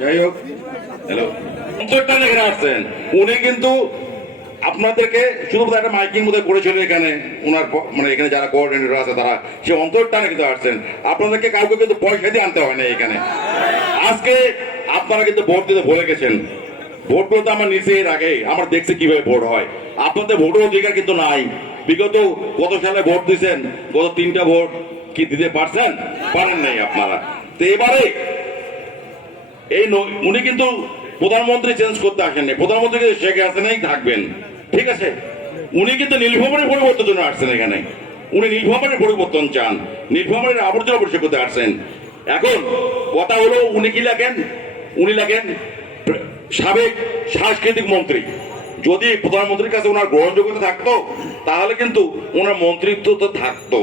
যাই হোক, হ্যালো, এখানে আসছেন উনি কিন্তু আপনাদেরকে শুধু একটা মাইকিং মধ্যে করেছিল এখানে ওনার মানে এখানে যারা কোঅর্ডিনেটর আছে তারা সে অন্তরটানে কিন্তু আসছেন। আপনাদেরকে কাউকে কিন্তু পয়সা দিয়ে আনতে হয় না এখানে। আজকে আপনারা কিন্তু ভোট দিতে ভুলে গেছেন। ভোট বলতে আমার নিচে এর আগে আমরা দেখছি কিভাবে ভোট হয়। আপনাদের ভোটের অধিকার কিন্তু নাই। বিগত কত সালে ভোট দিচ্ছেন, গত 3টা ভোট কি দিতে পারছেন? পারেন নাই আপনারা। তো এবারে এই উনি কিন্তু প্রধানমন্ত্রী চেঞ্জ করতে আসেন নাই, প্রধানমন্ত্রী কিন্তু শেখ হাসিনাই থাকবেন, ঠিক আছে? উনি কিন্তু নীলফামারীর পরিবর্তনের জন্য আসছেন এখানে। উনি নীলফামারীর পরিবর্তন চান, নীলফামারীর আবর্জনা পরিষ্কার করতে আসছেন। এখন কথা হলো উনি কি লাগেন? উনি লাগেন সাবেক সাংস্কৃতিক মন্ত্রী। যদি প্রধানমন্ত্রীর কাছে ওনার গ্রহণযোগ্যতা থাকতো তাহলে কিন্তু ওনার মন্ত্রিত্ব তো থাকতো।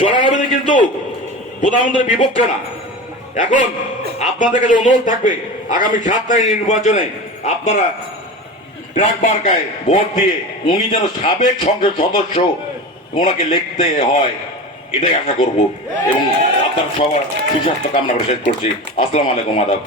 জনগণ কিন্তু প্রধানমন্ত্রীর বিপক্ষে না। এখন আপনাদের কাছে অনুরোধ থাকবে, আগামী 7 তারিখ নির্বাচনে আপনারা ব্ল্যাক মার্কায় ভোট দিয়ে উনি যেন সাবেক সংসদ সদস্য ওনাকে লিখতে হয়, এটাই আশা করব। এবং আপনার সবার সুস্বাস্থ্য কামনা করে শেষ করছি। আসসালামু আলাইকুম, আদাব।